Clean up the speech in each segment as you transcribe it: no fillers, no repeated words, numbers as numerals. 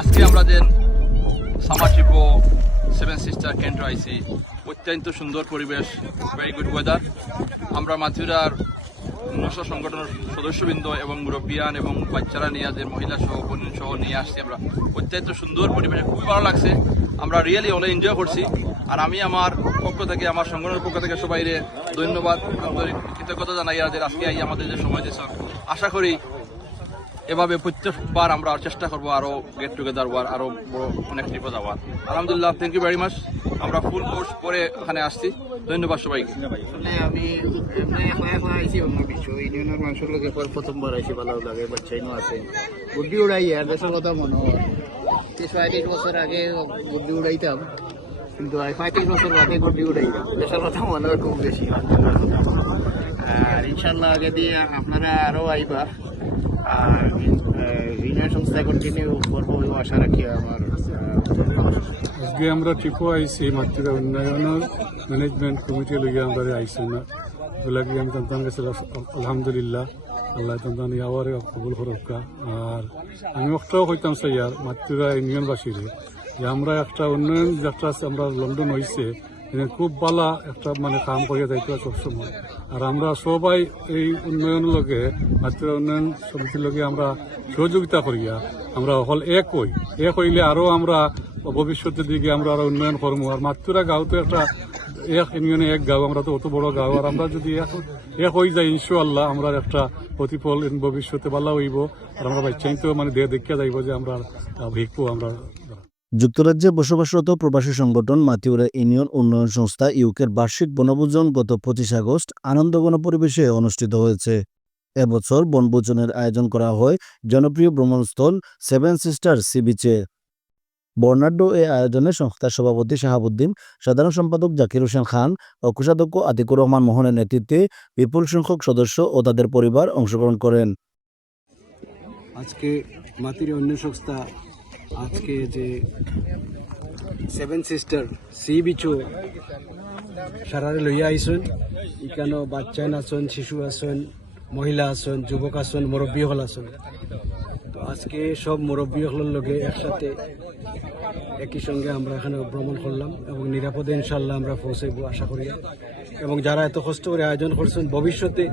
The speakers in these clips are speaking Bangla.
আজকে আমরা যে সামার ট্রিপো সেভেন সিস্টার কেন্দ্র আইসি, অত্যন্ত সুন্দর পরিবেশ, ভেরি গুড ওয়েদার। আমরা মাথুরার নশো সংগঠনের সদস্যবৃন্দ এবং মুরব্বিয়ান এবং বাচ্চারা নিয়ে যে মহিলা সহ বোন সহ নিয়ে আসছি আমরা। অত্যন্ত সুন্দর পরিবেশে খুবই ভালো লাগছে, আমরা রিয়েলি অনেক এনজয় করছি। আর আমি আমার পক্ষ থেকে, আমার সংগঠনের পক্ষ থেকে সবাই ধন্যবাদ, আন্তরিক কৃতজ্ঞতা জানাই যে আজকে আমাদের যে সময় দিয়েছেন। আশা করি এভাবে প্রত্যেকবার আমরা চেষ্টা করবো আরো গেট টুগেদার হওয়ার, আরো বড় অনেক ট্রিপে যাওয়ার। আলহামদুলিল্লাহ, থ্যাংক ইউ ভেরি মাচ। আমরা ফুল কোর্স করে এখানে আসছি। ধন্যবাদ সবাইকে। আমি আইসি অন্য বিষয় ইউনিয়নের মানুষের লোকে প্রথমবার আইসি, ভালো লাগে, বাচ্চাইনও আছে, বুদ্ধি উড়াই আর দেশের কথা মনে হয়। 35 বছর আগে বুদ্ধি উড়াইতাম, কিন্তু 35 বছর বাদে বুদ্ধি উড়াইতাম, দেশের কথা মনে হয় খুব বেশি। আর ইনশাল্লাহ আগে দিয়ে আপনারা আরও আইবা, আর ইউনিয়ন সংস্থা কন্টিনিউ করবো আশা রাখি আমার। আজকে আমরা ট্রিপো আইসি মাতৃকা উন্নয়নের ম্যানেজমেন্ট কমিটি লইয়া আমরা আইসি না ওগুলাকে আমি তান্তান গেছে। আলহামদুলিল্লাহ, আল্লাহ তান্তান ইয়াওয়ারে কবুল করুকা। আর আমি একটাও কইতাম চাই আর মাতৃকা ইউনিয়নবাসীরে যে আমরা একটা উন্নয়ন যাত্রা আছে, আমরা লন্ডন হয়েছে খুব ভালো একটা কাম করিয়া যাইতে সবসময়। আর আমরা সবাই এই উন্নয়নের লগে মাতৃকা উন্নয়ন সমিতির লগে আমরা সহযোগিতা করিয়া আমরা হল এক হইলে আরো আমরা ভবিষ্যতের দিকে আমরা আরো উন্নয়ন করবো। আর মাতৃকা গাঁও তো একটা এক ইউনিয়নে এক গাঁও, আমরা তো অত বড় গাঁও। আর আমরা যদি এক হয়ে যাই ইনশাআল্লাহ আমরা একটা প্রতিফল ভবিষ্যতে ভালো হইব। আর আমরা বাচ্চাই তো দেখিয়া যাইব যে আমরা শিখবো আমরা। যুক্তরাজ্যে বসবাসরত প্রবাসী সংগঠন মাতিউরা ইউনিয়ন উন্নয়ন সংস্থা ইউকের বার্ষিক বনভোজন গত 25 আগস্ট আনন্দঘন পরিবেশে অনুষ্ঠিত হয়েছে। এবছর বনভোজনের আয়োজন করা হয় জনপ্রিয় ভ্রমণস্থল সেভেন সিস্টার সি বিচে। বর্ণাঢ্য এই আয়োজনে সংস্থার সভাপতি শাহাবুদ্দিন, সাধারণ সম্পাদক জাকির হোসেন খান ও কোষাধ্যক্ষ আতিকুর রহমান মোহনের নেতৃত্বে বিপুল সংখ্যক সদস্য ও তাদের পরিবার অংশগ্রহণ করেন। আজকে মাতৃকা উন্নয়ন সংস্থা আজকে যে সেভেন সিস্টার সি বিচও সারারে লইয়া আইসন। এখানেও বাচ্চান আছেন, শিশু আছেন, মহিলা আছেন, যুবক আছেন, মুরব্বী হল আছেন। তো আজকে সব মুরব্বী হলের লগে একসাথে একই সঙ্গে আমরা এখানে ভ্রমণ করলাম এবং নিরাপদে ইনশাল্লাহ আমরা পৌঁছাইব আশা করি। এবং যারা এত কষ্ট করে আয়োজন করছেন ভবিষ্যতে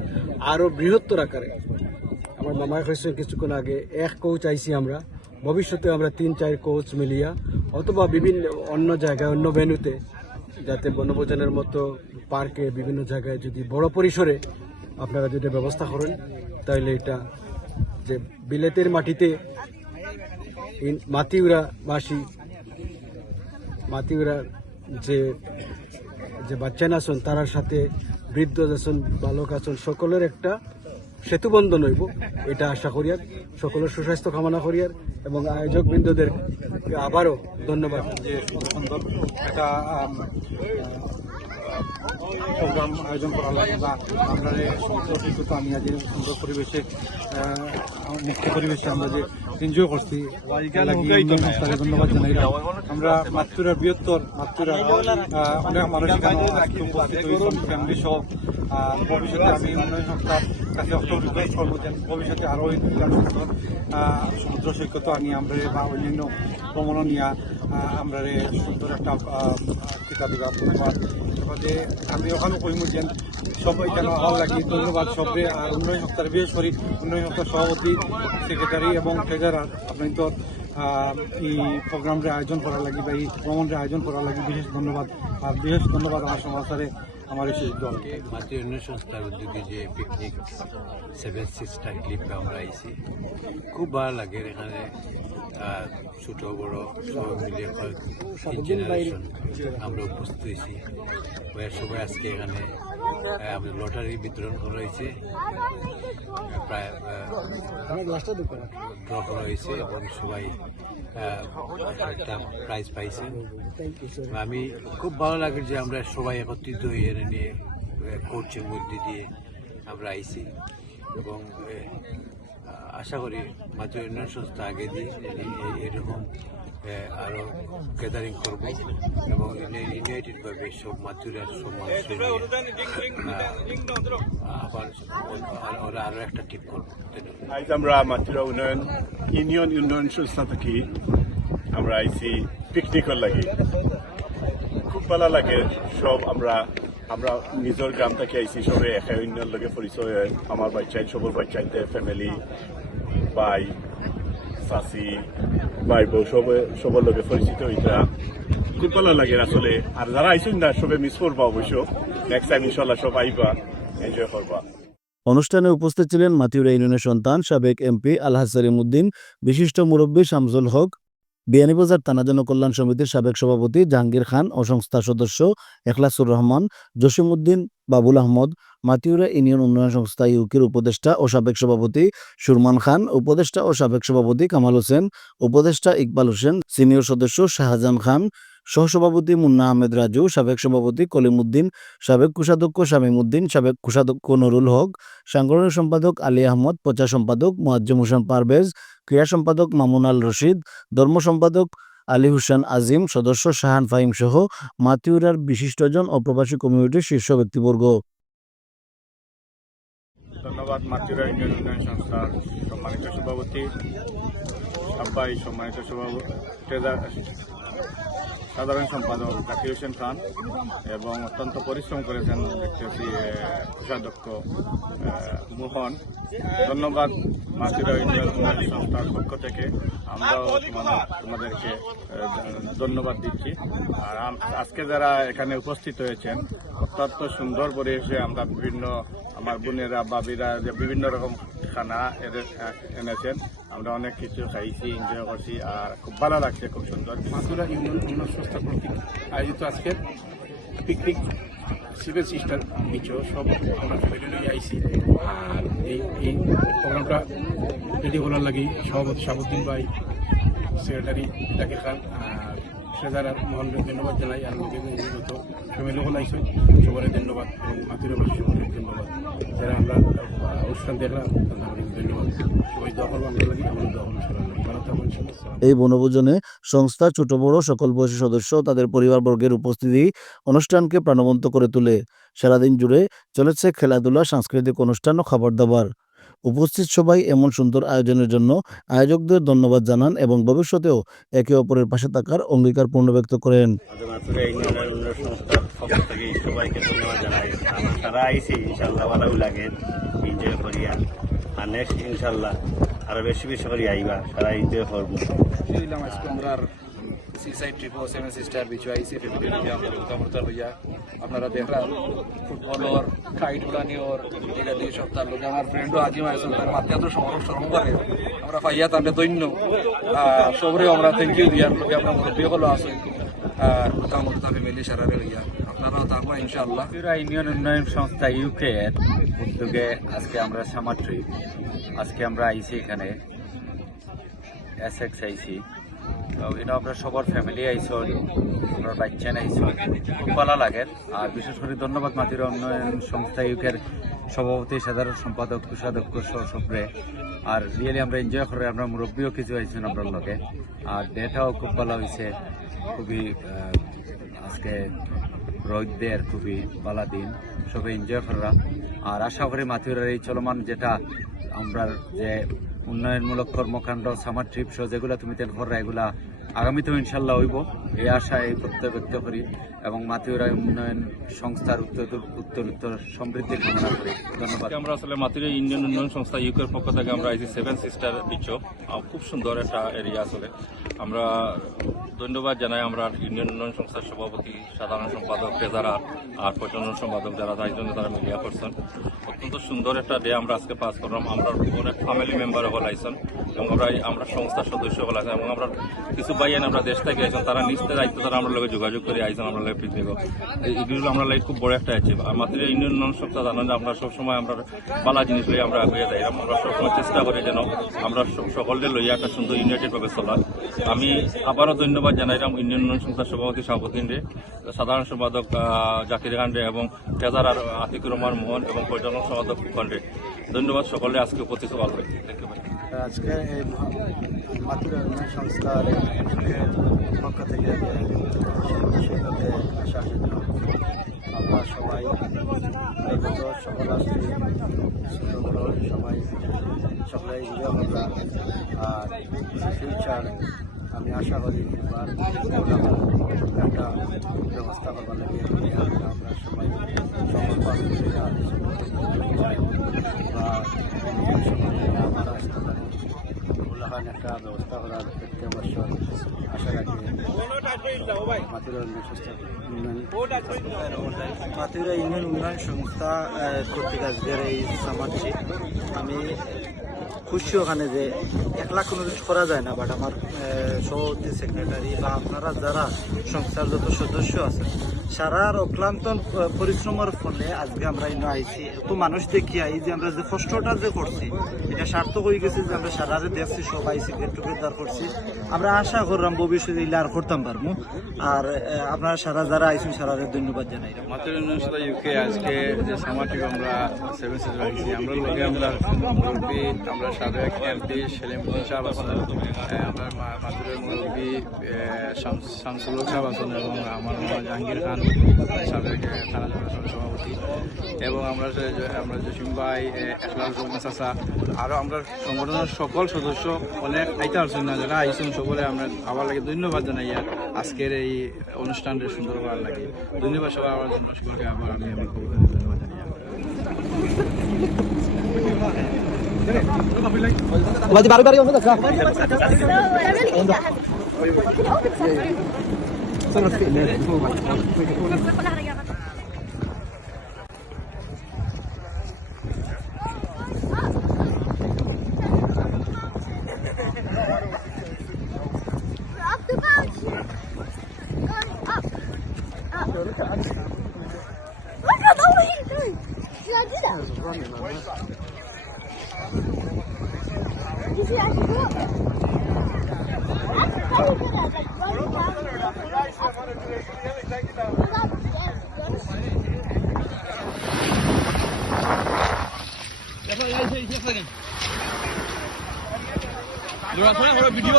আরও বৃহত্তর আকারে, আমার মামায় কইছেন কিছুক্ষণ আগে, এক কোচ আইসি আমরা, ভবিষ্যতে আমরা 3-4 কোচ মিলিয়া অথবা বিভিন্ন অন্য জায়গায় অন্য ভেন্যুতে, যাতে বনভোজনের মতো পার্কে বিভিন্ন জায়গায় যদি বড় পরিসরে আপনারা যদি ব্যবস্থা করেন, তাহলে এটা যে বিলেতের মাটিতে মাতিউরাবাসী, মাতিউরার যে বাচ্চান আছেন তারার সাথে বৃদ্ধ আছেন, বালক আছেন, সকলের একটা সেতুবন্ধন হইব, এটা আশা করিয়ার। সকলের সুস্বাস্থ্য কামনা করিয়ার এবং আয়োজক বৃন্দদের আবারও ধন্যবাদ। যে সুন্দর একটা প্রোগ্রাম আয়োজন করা লাগে বা আপনার অভিজ্ঞতা আমি আজ সুন্দর পরিবেশে মুক্ত পরিবেশে আমরা যে এনজয় করছি, সংস্থাকে ধন্যবাদ জানাই। আমরা মাতৃরা বৃহত্তর মাতৃরা অনেক মানুষ ফ্যামিলি সহ। ভবিষ্যতে আমি উন্নয়ন সংস্থার কাছে রিকোয়েস্ট করবো যে ভবিষ্যতে আরও সুন্দর সমুদ্র সৈকত আনি আমরা বা অন্যান্য ভ্রমণ নিয়ে আমরা সুন্দর একটা টিকা দিবা। ধন্যবাদ। এবারে আমি ওখানে কইমু যে সবাই কেন ভালো লাগে, ধন্যবাদ সবে। আর উন্নয়ন সংস্থার বিশেষ করে উন্নয়ন সংস্থার সভাপতি, সেক্রেটারি এবং ট্রেজারার আপনি তো এই প্রোগ্রামরে আয়োজন করা লাগে বা এই ভ্রমণের আয়োজন করা লাগে বিশেষ ধন্যবাদ। আর বিশেষ ধন্যবাদ আমার সমাচারে আমার এই দল মাতৃ উন্নয়ন সংস্থার উদ্যোগে যে পিকনিক সেভেন সিস্টার ক্লিপে আমরা আইছি, খুব ভালো লাগে। এখানে ছোট বড় সবাই মিলে জেনারেশন আমরা উপস্থিত হয়েছি। সবাই আজকে এখানে আমাদের লটারি বিতরণ করা হয়েছে, প্রায় ড্র করা হয়েছে এবং সবাই একটা প্রাইজ পাইছে। আমি খুব ভালো লাগে যে আমরা সবাই একত্রিত হয়ে এনে নিয়ে কোচের মধ্যে দিয়ে আমরা আইছি এবং আশা করি মাতৃ উন্নয়ন সংস্থা আগে দিয়ে এরকম আরও গ্যাদারিং করব এবং ইউনাইটেডভাবে সব মাতুরার সমাজ আবার ওরা আরও একটা টিপ করবো। আজ আমরা মাতুরা ইউনিয়ন উন্নয়ন সংস্থা থেকে আমরা আইছি পিকনিকের লাগে। খুব ভালো লাগে সব আমরা নিজের গ্রাম থেকে আইছি সবে একে অন্যের লগে পরিচয় হয়। আমার বাচ্চাই সবর বাচ্চাইতে ফ্যামিলি ভাই চাচি ভাই বউ সবার লগে পরিচিত হইতা খুব ভালো লাগে আসলে। আর যারা আইসেন না সবে মিস করবা অবশ্য, নেক্সট টাইম ইনশাল্লাহ সব আইবা, এনজয় করবা। অনুষ্ঠানে উপস্থিত ছিলেন মাতিউরা ইউনিয়নের সন্তান সাবেক এমপি আলহাজ সলিমউদ্দিন, বিশিষ্ট মুরব্বী শামসুল হক, বিয়ানীবাজার থানা জনকল্যাণ সমিতির সাবেক সভাপতি জাহাঙ্গীর খান ও সংস্থার সদস্য এখলাসুর রহমান, জসিমউদ্দিন, বাবুল আহমদ, মাতিউরা ইউনিয়ন উন্নয়ন সংস্থা ইউকের উপদেষ্টা ও সাবেক সভাপতি সুরমান খান, উপদেষ্টা ও সাবেক সভাপতি কামাল হোসেন, উপদেষ্টা ইকবাল হোসেন, সিনিয়র সদস্য শাহজাহান খান, সহসভাপতি মুন্না আহমেদ রাজু, সাবেক সভাপতি কলিমউদ্দিন, সাবেক কোষাধ্যক্ষ শামীমউদ্দিন, সাবেক কোষাধ্যক্ষ নুরুল হক, সাংগঠনিক সম্পাদক আলী আহমদ, প্রচার সম্পাদক মোয়াজ্জেম হোসেন পারভেজ, ক্রীড়া সম্পাদক মামুন আল রশিদ, ধর্ম সম্পাদক আলী হোসেন আজিম, সদস্য শাহান ফাহিম সহ মাতিউরার বিশিষ্টজন ও প্রবাসী কমিউনিটির শীর্ষ ব্যক্তিবর্গ। ধন্যবাদ মাতিউরা ইউনিয়ন উন্নয়ন সংস্থার সম্মানিত সভাপতি সবাই, সম্মানিত সাধারণ সম্পাদক জাকির হোসেন খান, এবং অত্যন্ত পরিশ্রম করেছেন দেখতেছি কোষাধ্যক্ষ মোহন। ধন্যবাদ মাতিউরা ইউনিয়ন উন্নয়ন সংস্থার পক্ষ থেকে আমরাও তোমাদেরকে ধন্যবাদ দিচ্ছি। আর আজকে যারা এখানে উপস্থিত হয়েছেন অত্যন্ত সুন্দর পরিবেশে আমরা আমার বোনেরা বাবিরা যে বিভিন্ন রকম খানা এনেছেন, আমরা অনেক কিছু খাইছি, এনজয় করছি, আর খুব ভালো লাগছে, খুব সুন্দর। মাতুরা ইউনিয়ন উন্নয়ন সংস্থা কর্তৃক আয়োজিত আজকের পিকনিক 7 সিস্টার বিচও সব আমরা ফ্যামিলি নিয়ে আইছি। আর এই প্রোগ্রামটা রেডি করার লাগি সভাপতি শাহাবুদ্দিন ভাই, সেক্রেটারি জাকির খান আর সেজারার মহলকে ধন্যবাদ জানাই। আর লোকে ফ্যামিলি হল আইসো সবাই ধন্যবাদ, এবং মাতুরাবাসী সকলকে ধন্যবাদ। যারা আমরা অনুষ্ঠান দেখলাম ধন্যবাদ। সবাই দোয়া করবো আমরা লাগি, আমাদের দোয়া করবো সবাই ভালো থাকবেন। এই বনভোজনে সংস্থা ছোট বড় সকল বয়সী সদস্য তাদের পরিবারবর্গের উপস্থিতি অনুষ্ঠানকে প্রাণবন্ত করে তোলে। সারাদিন জুড়ে চলেছে খেলাধুলা, সাংস্কৃতিক অনুষ্ঠান ও খাবার দাবার। উপস্থিত সবাই এমন সুন্দর আয়োজনের জন্য আয়োজকদের ধন্যবাদ জানান এবং ভবিষ্যতেও একে অপরের পাশে থাকার অঙ্গীকার পূর্ণ ব্যক্ত করেন। মাতুরা ইউনিয়ন উন্নয়ন সংস্থার পক্ষ থেকে সবাইকে ধন্যবাদ জানাই। আমরা সারা আইসি ইনশাল্লাহ ভালো লাগে, এনজয় করিয়া, আর নেক্সট ইনশাল্লাহ আরো বেশি বেশি করে আইবা, সারা এনজয় করবো। সিসাইড ট্রিপ ও 7 সিস্টার বিচ আইসি ফ্যামিলি নিয়ে আমরা উতামুতা হইয়া আপনারা দেখলাম ফুটবলর কাইট উড়ানি ওর এটা 2 সপ্তাহ লোক আমার ফ্রেন্ডও আজিম আইসন তার মাথা তো সরম করে আমরা পাইয়া তাকে দৈন্য সবরে আমরা থ্যাংক ইউ দিয়ার লোকে আমরা মুরব্বী হলো আসুন উতামুতা ফ্যামিলি সারারে হইয়া আপনারাও থাকবা ইনশাআল্লাহ। মাতুরা ইউনিয়ন উন্নয়ন সংস্থা ইউকে এর উদ্যোগে আজকে আমরা সামার ট্রিপ, আজকে আমরা আইসি এখানে এসএক্স আইসি, এটা আমরা সবার ফ্যামিলি আইসো, আমরা বাচ্চা আইসো, খুব ভালো লাগে। আর বিশেষ করে ধন্যবাদ মাতুরা উন্নয়ন সংস্থা ইউকের সভাপতি, সাধারণ সম্পাদক, কোষাধ্যক্ষ সবরে। আর রিয়েলি আমরা এনজয় করে, আমরা মুরব্বীও কিছু আইসেন আমরা লোকে। আর ডেটাও খুব ভালো হয়েছে, খুবই আজকে রোদের খুবই ভালো দিন, সবাই এনজয় করা। আর আশা করি মাতুরার এই চলমান যেটা আমরা যে উন্নয়নমূলক কর্মকাণ্ড সামার ট্রিপ শো যেগুলো তুমি তেল কররা এগুলা আগামীতেও ইনশাল্লাহ হইব, এই আশা এই প্রত্যয় ব্যক্ত করি এবং মাতুরা উন্নয়ন সংস্থার উত্তর সমৃদ্ধি কামনা করি। ধন্যবাদ। আমরা আসলে মাতুরা ইউনিয়ন উন্নয়ন সংস্থা ইউকের পক্ষ থেকে আমরা আইসি 7 সিস্টার বিচও, খুব সুন্দর একটা এরিয়া। আসলে আমরা ধন্যবাদ জানাই আমরা ইউনিয়ন উন্নয়ন সংস্থার সভাপতি, সাধারণ সম্পাদক, ট্রেজারার আর প্রজনন সম্পাদক যারা তাই জন্য তারা মিলিয়া করছেন। অত্যন্ত সুন্দর একটা ডে আমরা আজকে পাস করলাম। আমরা অনেক ফ্যামিলি মেম্বার হল আইসন এবং আমরা সংস্থার সদস্য হল আছেন এবং আমরা কিছু বাইন আমরা দেশ থেকে আইসন, তারা নিশ্চয় দায়িত্ব তারা আমরা লোক যোগাযোগ করে আইসন আমরা লোক পিকনিক। এগুলো আমরা লাইক খুব বড় একটা আছে। আমাদের ইউনিয়ন উন্নয়ন সংস্থা জানেন যে আমরা সবসময় আমরা বালা জিনিস লই আমরা আগুয়ে যাই, আমরা সবসময় চেষ্টা করি যেন আমরা সকলকে লইয়া একটা সুন্দর ইউনাইটেড ভাবে চলা। আমি আবারও ধন্যবাদ জানাইলাম ইউনিয়ন উন্নয়ন সংস্থার সভাপতি শাহাবুদ্দিনরে, সাধারণ সম্পাদক জাকির খানরে এবং ট্রেজারার আতিকুর রহমান মোহন এবং পরিচালনা সম্পাদক খন্ডে। ধন্যবাদ সকলে আজকে উপস্থিত হওয়ার। Thank you. আজকে এই মাতৃ উন্নয়ন সংস্থার পক্ষ থেকে সৈকতে আসার জন্য আমরা সবাই বিগত সকল আসছি সবাই এনজয় করলাম। আর ফিউচার আমি আশা করি এবার একটা ব্যবস্থা করবার লাগে আমরা সবাই সকল মূল্যবান একটা ব্যবস্থা করার প্রত্যেক বছর আশা রাখি। মাতৃরা ইউনিয়ন উন্নয়ন সংস্থা কর্তৃক আজকের এই সামাজিক আমি খুশি ওখানে যে একলা কোনো কিছু করা যায় না, বাট আমার সভাপতি সেক্রেটারি বা আপনারা যারা সংস্থার যত সদস্য আছে সারার অক্লান্ত পরিশ্রমের ফলে আজকে আমরা ইনো আইছি। এত মানুষ দেখি আই যে আমরা যে কষ্টটা যে করছি এটা সার্থক হয়ে গেছে যে আমরা সারারে দেখছি সব আইসি গেট টুগেদার করছি। আমরা আশা করলাম ভবিষ্যতে ইলে আর করতাম পারবো। আর আপনারা সারা যারা আইসেন সারারে ধন্যবাদ জানাই। মাতৃ উন্নয়ন সংস্থা ইউকে আজকে যে সামাজিক আমরা 7 সিস্টার আইছি আমরা লগে আমরা মুরব্বী আমরা সাবেক এমপি সেলিমুদ্দিন সাহেব আছেন, আমরা মাতৃর মুরব্বী শামসুল সাহেব আছেন এবং আমার জাহাঙ্গীর খান সাবেক থানা সভাপতি এবং আমরা জসিম ভাই এখলাস চাচা আরও আমরা সংগঠনের সকল সদস্য অনেক আইতে আসছেন না, যারা আইসেন সকলে আমরা আবার লাগে ধন্যবাদ জানাই। আজকের এই অনুষ্ঠানটা সুন্দর করার লাগে ধন্যবাদ সবাই আমার জন্য সকলকে আবার আমি আমার ধন্যবাদ জানাই।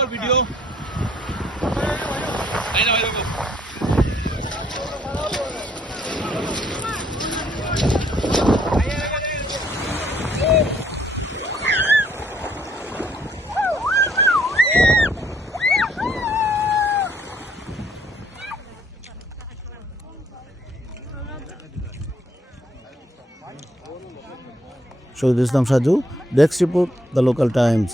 Video Shahidul Islam Saju, desk report, the local Times.